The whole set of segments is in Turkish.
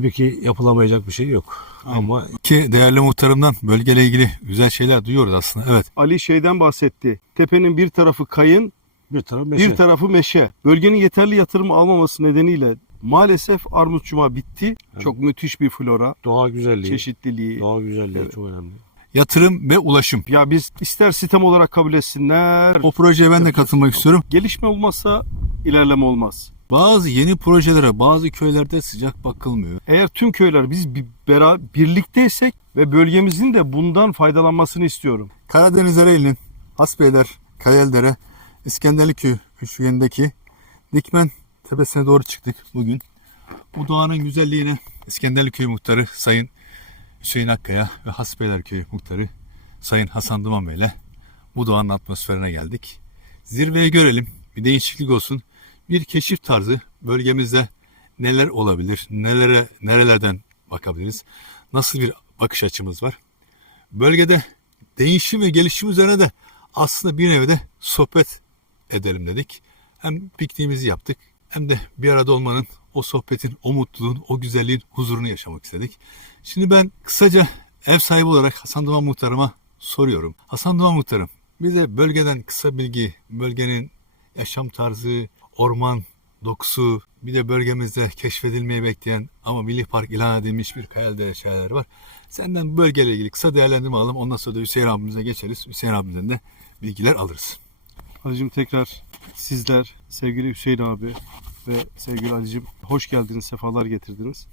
Halbuki yapılamayacak bir şey yok. Ama Ki değerli muhtarımdan bölgeyle ilgili güzel şeyler duyuyoruz aslında. Evet. Ali şeyden bahsetti. Tepenin bir tarafı kayın, bir taraf meşe. bir tarafı meşe. Bölgenin yeterli yatırım almaması nedeniyle maalesef armutçuma bitti. Çok müthiş bir flora, doğa güzelliği, çeşitliliği. doğa güzelliği Evet. çok önemli. Yatırım ve ulaşım. Ya biz ister sistem olarak kabul etsinler. O projeye ben de katılmak istiyorum. Gelişme olmazsa ilerleme olmaz. Bazı yeni projelere bazı köylerde sıcak bakılmıyor. Eğer tüm köyler biz bir bera birlikteysek ve bölgemizin de bundan faydalanmasını istiyorum. Karadeniz Ereğli'nin Hasbeyler, Kayaldere, İskenderliköy üçgenindeki Dikmen tepesine doğru çıktık bugün. Bu doğanın güzelliğine İskenderliköy muhtarı Sayın Hüseyin Akkaya ve Hasbeylerköy muhtarı Sayın Hasan Duman Bey'le bu doğanın atmosferine geldik. Zirveyi görelim, bir değişiklik olsun. Bir keşif tarzı bölgemizde neler olabilir, nelere, nerelerden bakabiliriz, nasıl bir bakış açımız var. Bölgede değişim ve gelişim üzerine de aslında bir nevi de sohbet edelim dedik. Hem pikniğimizi yaptık hem de bir arada olmanın, o sohbetin, o mutluluğun, o güzelliğin huzurunu yaşamak istedik. Şimdi ben kısaca ev sahibi olarak Hasan Doğan Muhtarıma soruyorum. Hasan Doğan Muhtarım bize bölgeden kısa bilgi, bölgenin yaşam tarzı, orman, dokusu, bir de bölgemizde keşfedilmeyi bekleyen ama milli park ilan edilmiş bir Kayaldere şeyler var. Senden bu bölgeyle ilgili kısa değerlendirme alalım. Ondan sonra da Hüseyin abimize geçeriz. Hüseyin abimizden de bilgiler alırız. Alicim tekrar sizler, sevgili Hüseyin abi ve sevgili Alicim hoş geldiniz, sefalar getirdiniz.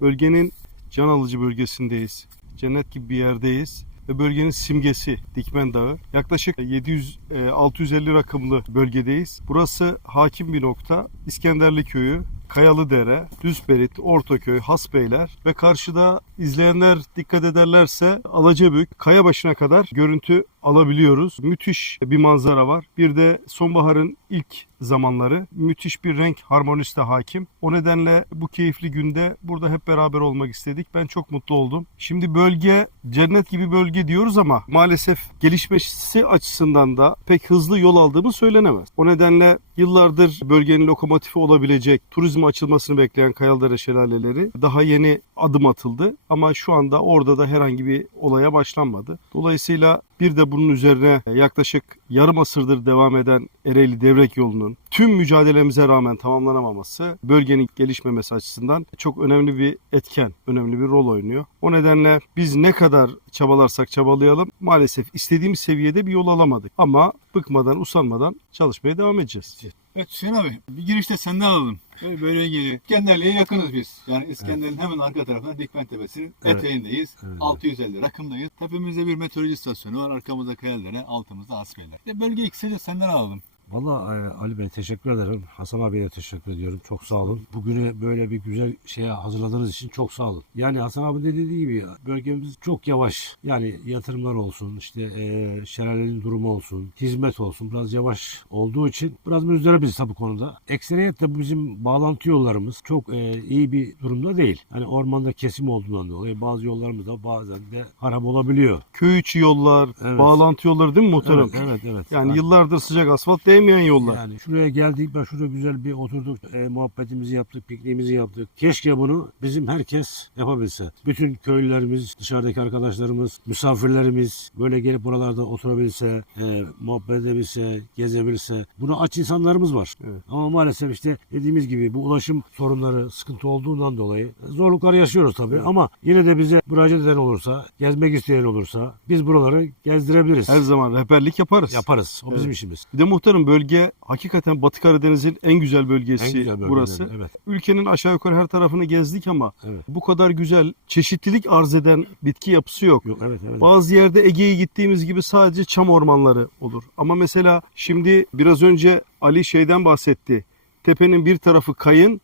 Bölgenin can alıcı bölgesindeyiz. Cennet gibi bir yerdeyiz. Ve bölgenin simgesi Dikmen Dağı. Yaklaşık 700 e, 650 rakımlı bölgedeyiz. Burası hakim bir nokta. İskenderli Köyü, Kayalıdere, Düzberit, Ortaköy, Hasbeyler ve karşıda izleyenler dikkat ederlerse Alacabük, Kayabaşı'na kadar görüntü alabiliyoruz. Müthiş bir manzara var. Bir de sonbaharın ilk zamanları müthiş bir renk harmonisi de hakim. O nedenle bu keyifli günde burada hep beraber olmak istedik. Ben çok mutlu oldum. Şimdi bölge cennet gibi bölge diyoruz ama maalesef gelişmesi açısından da pek hızlı yol aldığımız söylenemez. O nedenle yıllardır bölgenin lokomotifi olabilecek turizm açılmasını bekleyen Kayalıdere şelaleleri daha yeni adım atıldı ama şu anda orada da herhangi bir olaya başlanmadı. Dolayısıyla bir de bunun üzerine yaklaşık yarım asırdır devam eden Ereğli Devrek yolunun tüm mücadelemize rağmen tamamlanamaması bölgenin gelişmemesi açısından çok önemli bir etken, önemli bir rol oynuyor. O nedenle biz ne kadar çabalarsak çabalayalım maalesef istediğimiz seviyede bir yol alamadık. Ama bıkmadan, usanmadan çalışmaya devam edeceğiz. Evet Hüseyin abi bir girişte senden alalım. Böyle böyle ilgili. İskenderli'ye yakınız biz. Yani İskender'in hemen arka tarafında Dikmen Tepesi'nin Evet. eteğindeyiz. Evet. 650 rakımdayız. Tepemizde bir meteoroloji istasyonu var. Arkamızda Kayaldere, altımızda Asbeyler. De bölgeyi kısaca senden alalım. Valla e, Ali Bey teşekkür ederim. Hasan abiye de teşekkür ediyorum. Çok sağ olun. Bugünü böyle bir güzel şeye hazırladığınız için çok sağ olun. Yani Hasan abi de dediği gibi bölgemiz çok yavaş. Yani yatırımlar olsun, işte e, şelalenin durumu olsun, hizmet olsun biraz yavaş olduğu için biraz müzdaribiz tabii bu konuda. Ekseriyetle bizim bağlantı yollarımız çok e, iyi bir durumda değil. Hani ormanda kesim olduğundan dolayı bazı yollarımız da bazen de harap olabiliyor. Köy içi yollar, Evet. bağlantı yolları değil mi muhtarım? Evet, evet, evet. Yani Hani- yıllardır sıcak asfalt değmeyen yollar. Yani şuraya geldik ben şurada güzel bir oturduk e, muhabbetimizi yaptık pikniğimizi yaptık. Keşke bunu bizim herkes yapabilse. Bütün köylülerimiz dışarıdaki arkadaşlarımız misafirlerimiz böyle gelip buralarda oturabilse e, muhabbet edebilse gezebilse. Buna aç insanlarımız var. Evet. Ama maalesef işte dediğimiz gibi bu ulaşım sorunları sıkıntı olduğundan dolayı zorluklar yaşıyoruz tabii ama yine de bize müracaat eden olursa gezmek isteyen olursa biz buraları gezdirebiliriz. Her zaman rehberlik yaparız. Yaparız. O bizim Evet. işimiz. Bir de muhtarım bölge hakikaten Batı Karadeniz'in en güzel bölgesi En güzel burası. Evet. Ülkenin aşağı yukarı her tarafını gezdik ama Evet. bu kadar güzel çeşitlilik arz eden bitki yapısı yok. Yok evet evet. Bazı yerde Ege'ye gittiğimiz gibi sadece çam ormanları olur. Ama mesela şimdi biraz önce Ali şeyden bahsetti. Tepenin bir tarafı kayın,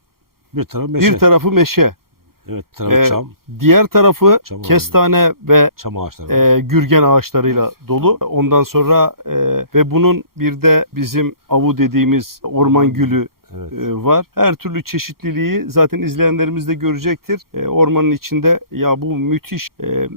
Bir taraf meşe. bir tarafı meşe. Evet, bir taraf Ee, çam, Diğer tarafı Çam ağacı. kestane ve çam ağaçları. e, gürgen ağaçlarıyla dolu. Ondan sonra e, ve bunun bir de bizim avu dediğimiz orman gülü evet. e, var. Her türlü çeşitliliği zaten izleyenlerimiz de görecektir. E, ormanın içinde ya bu müthiş e,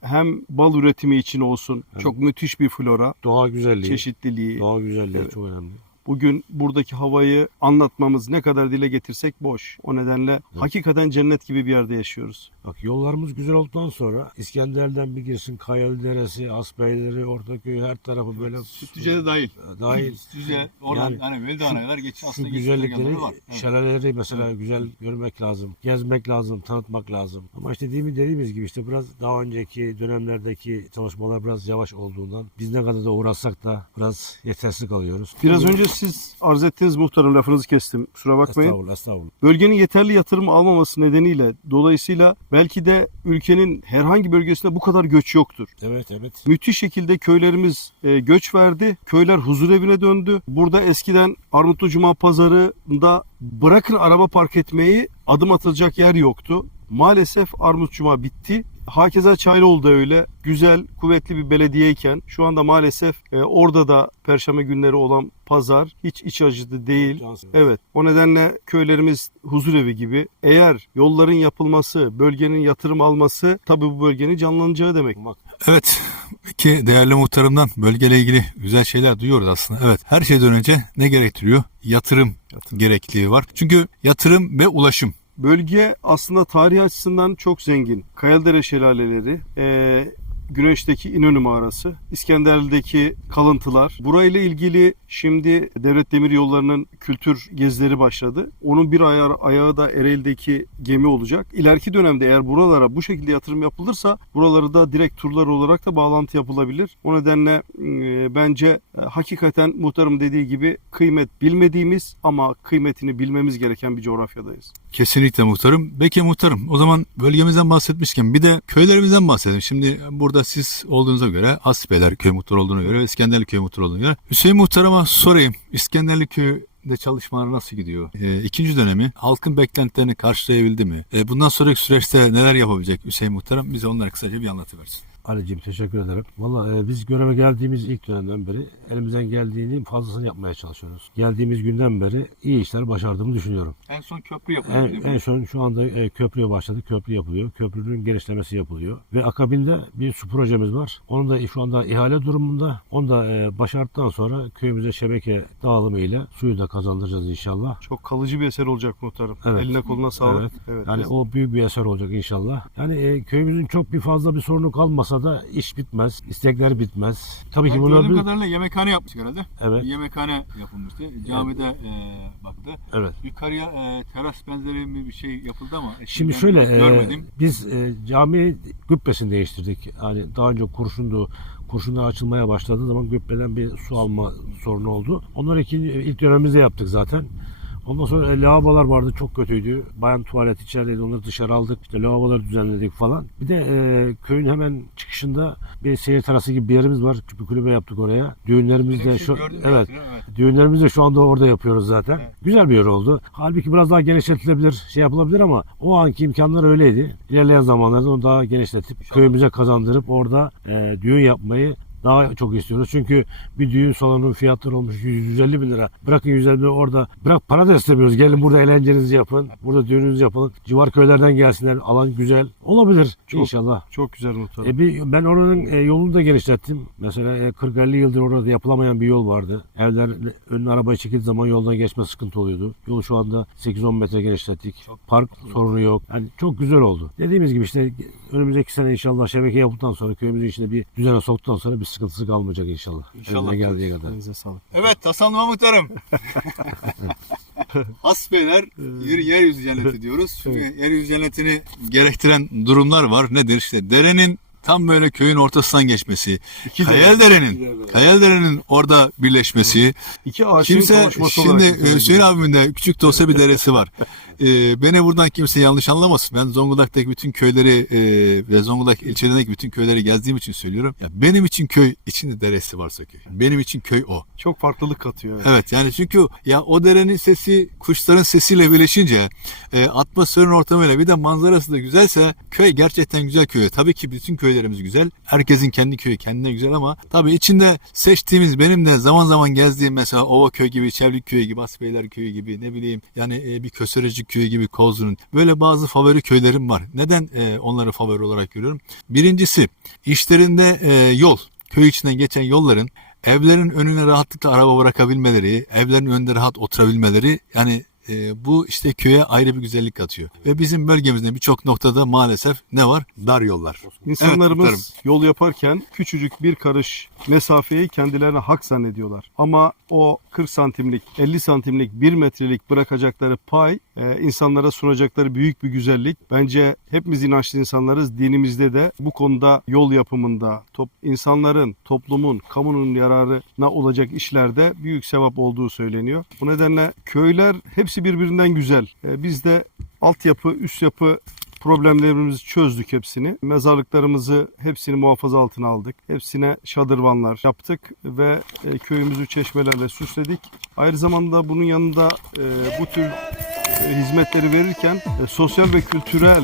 hem bal üretimi için olsun Evet. çok müthiş bir flora, Doğa güzelliği. çeşitliliği. Doğa güzelliği Evet. çok önemli. Bugün buradaki havayı anlatmamız ne kadar dile getirsek boş. O nedenle hakikaten cennet gibi bir yerde yaşıyoruz. Bak yollarımız güzel olduktan sonra İskender'den bir girsin Kayalı Deresi, Asbeyleri, Ortaköy her tarafı böyle Sütlüce'de dahil. dahil Sütlüce oradan Yani yani, Velidahan'a kadar geç şu aslında güzellikleri, geçilecek yanları var. Evet. şelaleleri mesela güzel görmek lazım. Gezmek lazım, tanıtmak lazım. Ama işte dediğimiz, dediğimiz gibi işte biraz daha önceki dönemlerdeki çalışmalar biraz yavaş olduğundan biz ne kadar da uğraşsak da biraz yetersiz kalıyoruz. Biraz önce siz arz ettiğiniz muhtarım lafınızı kestim. Kusura bakmayın. Estağfurullah, estağfurullah. Bölgenin yeterli yatırım almaması nedeniyle dolayısıyla belki de ülkenin herhangi bölgesinde bu kadar göç yoktur. Evet, evet. Müthiş şekilde köylerimiz e, göç verdi. Köyler huzur evine döndü. Burada eskiden Armutlu Cuma pazarında bırakın araba park etmeyi adım atılacak yer yoktu. Maalesef Armut Cuma bitti. Hakeza Çaylıoğlu da öyle. Güzel, kuvvetli bir belediyeyken şu anda maalesef e, orada da perşembe günleri olan pazar hiç iç acıdı değil. Cansın. Evet. O nedenle köylerimiz huzur evi gibi. Eğer yolların yapılması, bölgenin yatırım alması tabii bu bölgenin canlanacağı demek. Bak, Evet. Ki değerli muhtarımdan bölgeyle ilgili güzel şeyler duyuyoruz aslında. Evet. Her şeyden önce ne gerektiriyor? Yatırım, gerekliliği var. Çünkü yatırım ve ulaşım. Bölge aslında tarih açısından çok zengin. Kayaldere şelaleleri, eee, Güneş'teki İnönü mağarası, İskenderli'deki kalıntılar. Burayla ilgili şimdi Devlet Demir Yolları'nın kültür gezileri başladı. Onun bir ayağı, ayağı da Ereğli'deki gemi olacak. İleriki dönemde eğer buralara bu şekilde yatırım yapılırsa buraları da direkt turlar olarak da bağlantı yapılabilir. O nedenle e, bence e, hakikaten muhtarım dediği gibi kıymet bilmediğimiz ama kıymetini bilmemiz gereken bir coğrafyadayız. Kesinlikle muhtarım. Peki muhtarım o zaman bölgemizden bahsetmişken bir de köylerimizden bahsedelim. Şimdi burada siz olduğunuza göre Asbeyler köy muhtarı olduğuna göre İskenderli köy muhtarı olduğuna göre Hüseyin muhtarıma sorayım. İskenderli köyde çalışmalar nasıl gidiyor? Ee, ikinci dönemi halkın beklentilerini karşılayabildi mi? Ee, bundan sonraki süreçte neler yapabilecek Hüseyin muhtarım? Bize onları kısaca bir anlatıversin. Ali'ciğim teşekkür ederim. Valla e, biz göreve geldiğimiz ilk dönemden beri elimizden geldiğinin fazlasını yapmaya çalışıyoruz. Geldiğimiz günden beri iyi işler başardığımı düşünüyorum. En son köprü En, en son şu anda e, köprüye başladık. Köprü yapılıyor. Köprünün genişlemesi yapılıyor. Ve akabinde bir su projemiz var. Onun da şu anda ihale durumunda. Onu da e, başardıktan sonra köyümüze şebeke dağılımı ile suyu da kazandıracağız inşallah. Çok kalıcı bir eser olacak muhtarım. Evet. Eline koluna sağlık. Evet. Evet. Yani o büyük bir eser olacak inşallah. Yani e, köyümüzün çok bir fazla bir sorunu kalmasa da iş bitmez, istekler bitmez. Tabii ki bunlar bir... kadarıyla yemekhane yapmış herhalde. Evet, Bir yemekhane yapılmıştı. Camide e, baktı. evet. Yukarıya e, teras benzeri bir şey yapıldı ama Şimdi şöyle e, görmedim. biz e, cami gübbesini değiştirdik. Yani daha önce kurşundu. Kurşunlar açılmaya başladığı zaman gübbeden bir su alma sorunu oldu. Onları ikinci, ilk dönemimizde yaptık zaten. Ondan sonra e, lavabolar vardı çok kötüydü. Bayan tuvalet içerideydi onları dışarı aldık. İşte lavaboları düzenledik falan. Bir de e, köyün hemen çıkışında bir seyir terası gibi bir yerimiz var. Bir kulübe yaptık oraya. Düğünlerimiz de şu evet. Düğünlerimizi de şu anda orada yapıyoruz zaten. Evet. Güzel bir yer oldu. Halbuki biraz daha genişletilebilir, şey yapılabilir ama o anki imkanlar öyleydi. İlerleyen zamanlarda onu daha genişletip köyümüze kazandırıp orada e, düğün yapmayı daha çok istiyoruz. Çünkü bir düğün salonunun fiyatları olmuş 150 bin lira. Bırakın 150 bin orada. Bırak para da istemiyoruz. Gelin burada eğlencenizi yapın. Burada düğününüzü yapın. Civar köylerden gelsinler. Alan güzel. Olabilir Çok- inşallah. Çok güzel muhtarım. E bir, ben oranın e, yolunu da genişlettim. Mesela e, 40-50 yıldır orada yapılamayan bir yol vardı. Evler önüne arabaya çekildiği zaman yoldan geçme sıkıntı oluyordu. Yolu şu anda 8-10 metre genişlettik. Park sorunu yok. Yani çok güzel oldu. Dediğimiz gibi işte önümüzdeki sene inşallah şebeke yaptıktan sonra köyümüzün içinde bir düzene soktuktan sonra bir sıkıntısı kalmayacak inşallah. İnşallah. Eline geldiği kadar. Elinize sağlık. Evet Hasan Mahmutarım. Hasbeyler yer, yeryüzü cenneti diyoruz. Çünkü yeryüzü cennetini gerektiren durumlar var. Nedir? İşte derenin tam böyle köyün ortasından geçmesi. İki de- Kayaldere'nin Kayaldere'nin orada birleşmesi. İki aşığın Kimse şimdi e, Hüseyin abimin de küçük de olsa bir deresi var. E, beni buradan kimse yanlış anlamasın. Ben Zonguldak'taki bütün köyleri e, ve Zonguldak ilçelerindeki bütün köyleri gezdiğim için söylüyorum. Ya benim için köy içinde deresi varsa köy. Benim için köy o. Çok farklılık katıyor. Evet. Evet yani çünkü ya o derenin sesi kuşların sesiyle birleşince e, atmosferin ortamıyla bir de manzarası da güzelse köy gerçekten güzel köy. Tabii ki bütün köylerimiz güzel. Herkesin kendi köyü kendine güzel ama tabii içinde seçtiğimiz benim de zaman zaman gezdiğim mesela Ovaköy gibi, Çevlik Köyü gibi, Asbeyler Köyü gibi ne bileyim yani e, bir Köserecik Köyü gibi Kozlu'nun böyle bazı favori köylerim var. Neden e, onları favori olarak görüyorum? Birincisi işlerinde e, yol köy içinden geçen yolların evlerin önüne rahatlıkla araba bırakabilmeleri, evlerin önünde rahat oturabilmeleri yani e, bu işte köye ayrı bir güzellik katıyor. Ve bizim bölgemizde birçok noktada maalesef ne var? Dar yollar. İnsanlarımız Evet, muhtarım. yol yaparken küçücük bir karış mesafeyi kendilerine hak zannediyorlar. Ama o 40 santimlik, 50 santimlik, 1 metrelik bırakacakları pay e, insanlara sunacakları büyük bir güzellik. Bence hepimiz inançlı insanlarız. Dinimizde de bu konuda yol yapımında top, insanların, toplumun, kamunun yararına olacak işlerde büyük sevap olduğu söyleniyor. Bu nedenle köyler hepsi birbirinden güzel. E, biz de altyapı, üst yapı problemlerimizi çözdük hepsini. Mezarlıklarımızı hepsini muhafaza altına aldık. Hepsine şadırvanlar yaptık ve e, köyümüzü çeşmelerle süsledik. Aynı zamanda bunun yanında e, bu tür hizmetleri verirken e, sosyal ve kültürel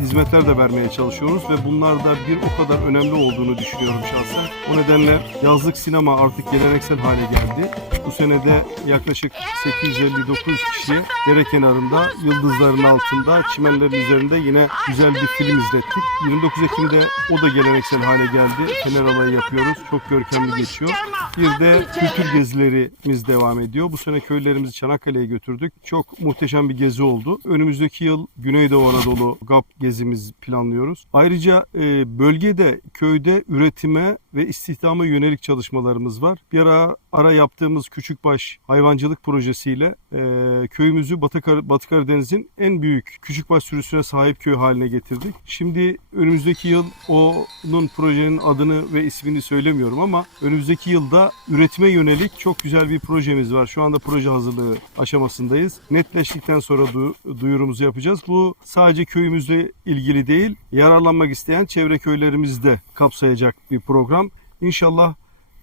hizmetler de vermeye çalışıyoruz ve bunlar da bir o kadar önemli olduğunu düşünüyorum şahsen. O nedenle yazlık sinema artık geleneksel hale geldi. Bu senede yaklaşık 859 kişiye dere kenarında, yıldızların altında, çimenlerin üzerinde yine güzel bir film izlettik. 29 Ekim'de o da geleneksel hale geldi. Fener alayı yapıyoruz. Çok görkemli geçiyor. Bir de kültür gezilerimiz devam ediyor. Bu sene köylerimizi Çanakkale'ye götürdük. Çok muhteşem bir gezi oldu. Önümüzdeki yıl Güneydoğu Anadolu GAP gezimiz planlıyoruz. Ayrıca e, bölgede, köyde üretime ve istihdama yönelik çalışmalarımız var. Bir ara ara yaptığımız Küçükbaş hayvancılık projesiyle e, köyümüzü Batı, Kar- Batı Karadeniz'in en büyük küçükbaş sürüsüne sahip köy haline getirdik. Şimdi önümüzdeki yıl onun projenin adını ve ismini söylemiyorum ama önümüzdeki yılda üretime yönelik çok güzel bir projemiz var. Şu anda proje hazırlığı aşamasındayız. Netleştikten sonra du- duyurumuzu yapacağız. Bu sadece köyümüzle ilgili değil, yararlanmak isteyen çevre köylerimizi de kapsayacak bir program. İnşallah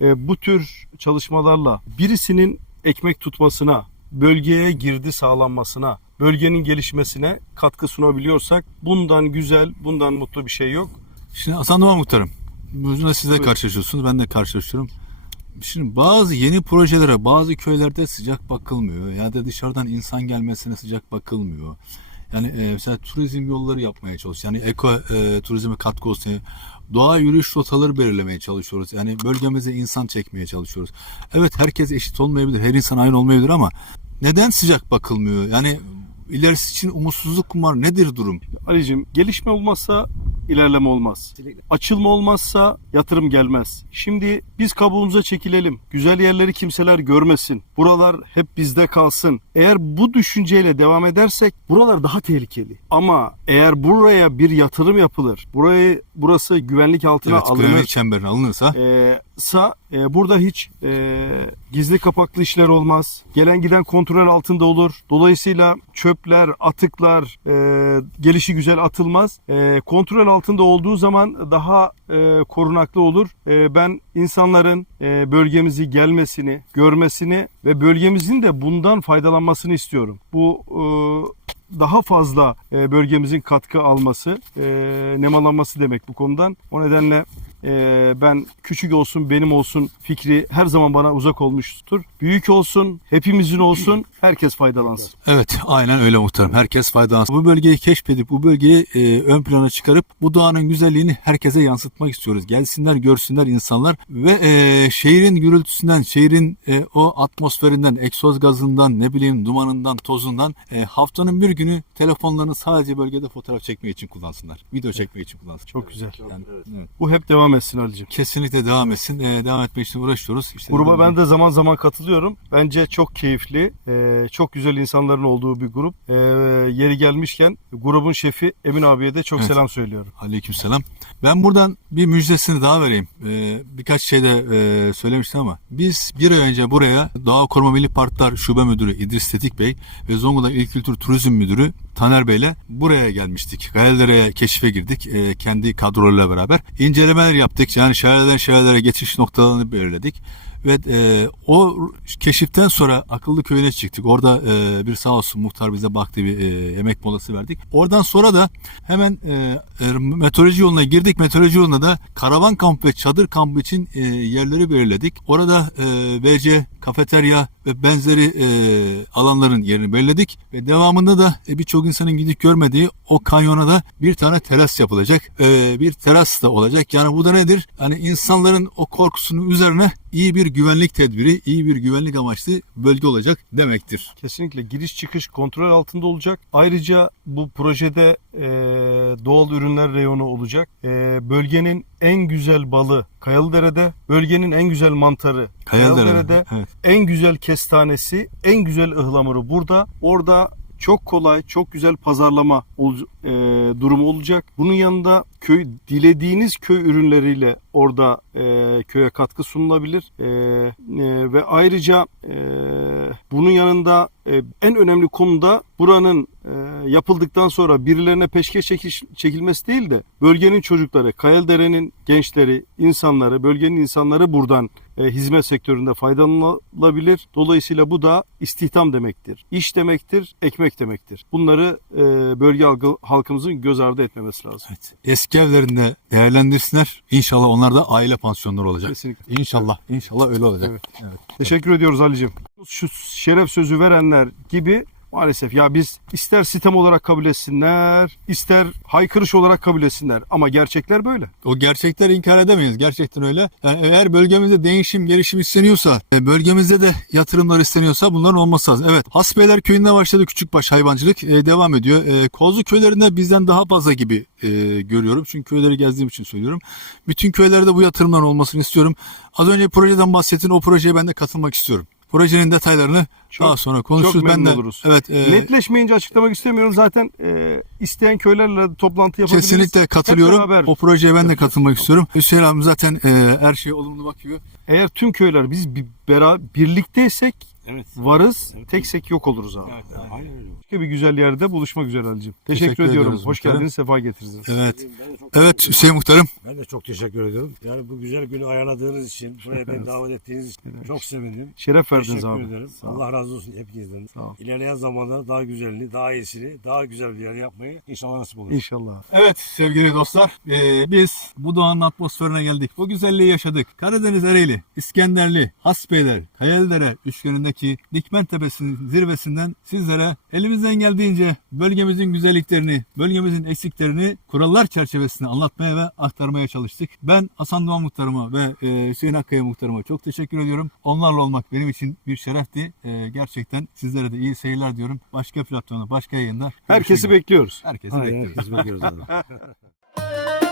bu tür çalışmalarla birisinin ekmek tutmasına, bölgeye girdi sağlanmasına, bölgenin gelişmesine katkı sunabiliyorsak bundan güzel, bundan mutlu bir şey yok. Şimdi Hasan Doğan Muhtarım, bugün siz de Evet. karşılaşıyorsunuz, ben de karşılaşıyorum. Şimdi bazı yeni projelere bazı köylerde sıcak bakılmıyor ya da dışarıdan insan gelmesine sıcak bakılmıyor. Yani e, mesela turizm yolları yapmaya çalışıyoruz. Yani eko e, turizme katkı olsun. Doğa yürüyüş rotaları belirlemeye çalışıyoruz. Yani bölgemize insan çekmeye çalışıyoruz. Evet herkes eşit olmayabilir. Her insan aynı olmayabilir ama neden sıcak bakılmıyor? Yani ilerisi için umutsuzluk mu var? Nedir durum? Ali'cim gelişme olmazsa ilerleme olmaz. Açılma olmazsa yatırım gelmez. Şimdi biz kabuğumuza çekilelim. Güzel yerleri kimseler görmesin. Buralar hep bizde kalsın. Eğer bu düşünceyle devam edersek buralar daha tehlikeli. Ama eğer buraya bir yatırım yapılır, burayı burası güvenlik altına Evet, alınır. güvenlik çemberine alınırsa Ee, sa e, burada hiç e, gizli kapaklı işler olmaz. Gelen giden kontrol altında olur. Dolayısıyla çöpler, atıklar e, gelişi güzel atılmaz. E, kontrol altında olduğu zaman daha e, korunaklı olur. E, ben insanların e, bölgemizi gelmesini, görmesini ve bölgemizin de bundan faydalanmasını istiyorum. Bu e, daha fazla e, bölgemizin katkı alması, e, nemalanması demek bu konudan. O nedenle e, ben küçük olsun benim olsun fikri her zaman bana uzak olmuştur. Büyük olsun, hepimizin olsun, herkes faydalansın. Evet aynen öyle muhtarım. Herkes faydalansın. Bu bölgeyi keşfedip bu bölgeyi e, ön plana çıkarıp bu doğanın güzelliğini herkese yansıtmak istiyoruz. Gelsinler görsünler insanlar ve e, şehrin gürültüsünden, şehrin e, o atmosferinden, egzoz gazından, ne bileyim dumanından, tozundan e, haftanın bir günü telefonlarını sadece bölgede fotoğraf çekmek için kullansınlar. Video çekmek için kullansınlar. Çok güzel. Yani, evet. Bu hep devam etsin Ali'cim. Kesinlikle devam etsin. E, devam etmek için uğraşıyoruz. İşte Gruba ben de zaman zaman katılıyorum. Bence çok keyifli, e, çok güzel insanların olduğu bir grup. E, yeri gelmişken grubun şefi Emin abiye de çok Evet. selam söylüyorum. Aleykümselam. Ben buradan bir müjdesini daha vereyim. Ee, birkaç şey de e, söylemiştim ama biz bir ay önce buraya Doğa Koruma Milli Parklar Şube Müdürü İdris Tetik Bey ve Zonguldak İl Kültür Turizm Müdürü Taner Bey'le buraya gelmiştik. Gayeler'e keşfe girdik e, kendi kadrolarıyla beraber. İncelemeler yaptık. Yani şehirlerden şehirlere geçiş noktalarını belirledik. Ve e, o keşiften sonra Akıllı Köyü'ne çıktık. Orada e, bir sağ olsun muhtar bize baktı bir e, yemek molası verdik. Oradan sonra da hemen e, e, meteoroloji yoluna girdik. Meteoroloji yoluna da karavan kamp ve çadır kampı için e, yerleri belirledik. Orada e, VC, kafeterya, ve benzeri e, alanların yerini belirledik. Ve devamında da e, birçok insanın gidip görmediği o kanyona da bir tane teras yapılacak. E, bir teras da olacak. Yani bu da nedir? Hani insanların o korkusunun üzerine iyi bir güvenlik tedbiri, iyi bir güvenlik amaçlı bölge olacak demektir. Kesinlikle giriş çıkış kontrol altında olacak. Ayrıca bu projede e, doğal ürünler reyonu olacak. E, bölgenin en güzel balı Kayalıdere'de, bölgenin en güzel mantarı Kayalıdere'de. Kayalıdere'de, Evet. en güzel kestanesi, en güzel ıhlamuru burada. Orada çok kolay, çok güzel pazarlama ol- e, durumu olacak. Bunun yanında köy dilediğiniz köy ürünleriyle orada e, köye katkı sunulabilir. E, e, ve ayrıca e, bunun yanında e, en önemli konuda buranın e, yapıldıktan sonra birilerine peşkeş çekiş, çekilmesi değil de bölgenin çocukları, Kayaldere'nin gençleri, insanları, bölgenin insanları buradan e, hizmet sektöründe faydalanılabilir. Dolayısıyla bu da istihdam demektir. İş demektir, ekmek demektir. Bunları e, bölge halkı- halkımızın göz ardı etmemesi lazım. Evet. Eski evlerinde değerlendirsinler. İnşallah onlar da aile pansiyonları olacak. Kesinlikle. İnşallah. İnşallah öyle olacak. Evet. Evet. Teşekkür ediyoruz Ali'cim. Şu şeref sözü verenler gibi maalesef ya biz ister sistem olarak kabul etsinler, ister haykırış olarak kabul etsinler ama gerçekler böyle. O gerçekleri inkar edemeyiz. Gerçekten öyle. Yani eğer bölgemizde değişim, gelişim isteniyorsa, e, bölgemizde de yatırımlar isteniyorsa bunların olması lazım. Evet. Hasbeyler köyünde başladı küçükbaş hayvancılık. e, devam ediyor. E, Kozlu köylerinde bizden daha fazla gibi e, görüyorum. Çünkü köyleri gezdiğim için söylüyorum. Bütün köylerde bu yatırımlar olmasını istiyorum. Az önce projeden bahsettin. O projeye ben de katılmak istiyorum. Projenin detaylarını Çok- daha sonra konuşuruz. çok memnun ben de, oluruz. Evet. e, Netleşmeyince açıklamamak istemiyorum. Zaten e, isteyen köylerle de toplantı yapabiliriz. Kesinlikle katılıyorum. O projeye ben de katılmak istiyorum. Hüseyin abim zaten e, her şeye olumlu bakıyor. Eğer tüm köyler biz bir beraber birlikteysek Evet. varız, Evet. teksek yok oluruz abi. Evet, aynen öyle. Başka bir güzel yerde buluşmak üzere Ali'cim. Teşekkür, Teşekkür ediyorum. Hoş muhtarım. geldiniz, sefa getirdiniz. Evet. Evet teşekkür Hüseyin Muhtarım. Ben de çok teşekkür ediyorum. Yani bu güzel günü ayarladığınız için, buraya beni davet ettiğiniz için çok sevindim. Şeref verdiniz Teşekkür abi. ederim. Sağ. Allah razı olsun hepinizden. Sağ ol. İlerleyen zamanlarda daha güzelini, daha iyisini, daha güzel bir yer yapmayı inşallah nasip olur. İnşallah. Evet sevgili dostlar. e, biz bu doğanın atmosferine geldik. Bu güzelliği yaşadık. Karadeniz Ereğli, İskenderli, Hasbeyler, Kayalıdere üçgenindeki Dikmen Tepesi'nin zirvesinden sizlere elimizden geldiğince bölgemizin güzelliklerini, bölgemizin eksiklerini kurallar çerçevesinde anlatmaya ve aktarmaya çalıştık. Ben Hasan Doğan Muhtarıma ve e, Hüseyin Akkaya Muhtarıma çok teşekkür ediyorum. Onlarla olmak benim için bir şerefti. E, gerçekten sizlere de iyi seyirler diyorum. Başka platformda, başka yayında. Herkesi bekliyoruz. Herkesi Aynen, bekliyoruz. herkes bekliyoruz.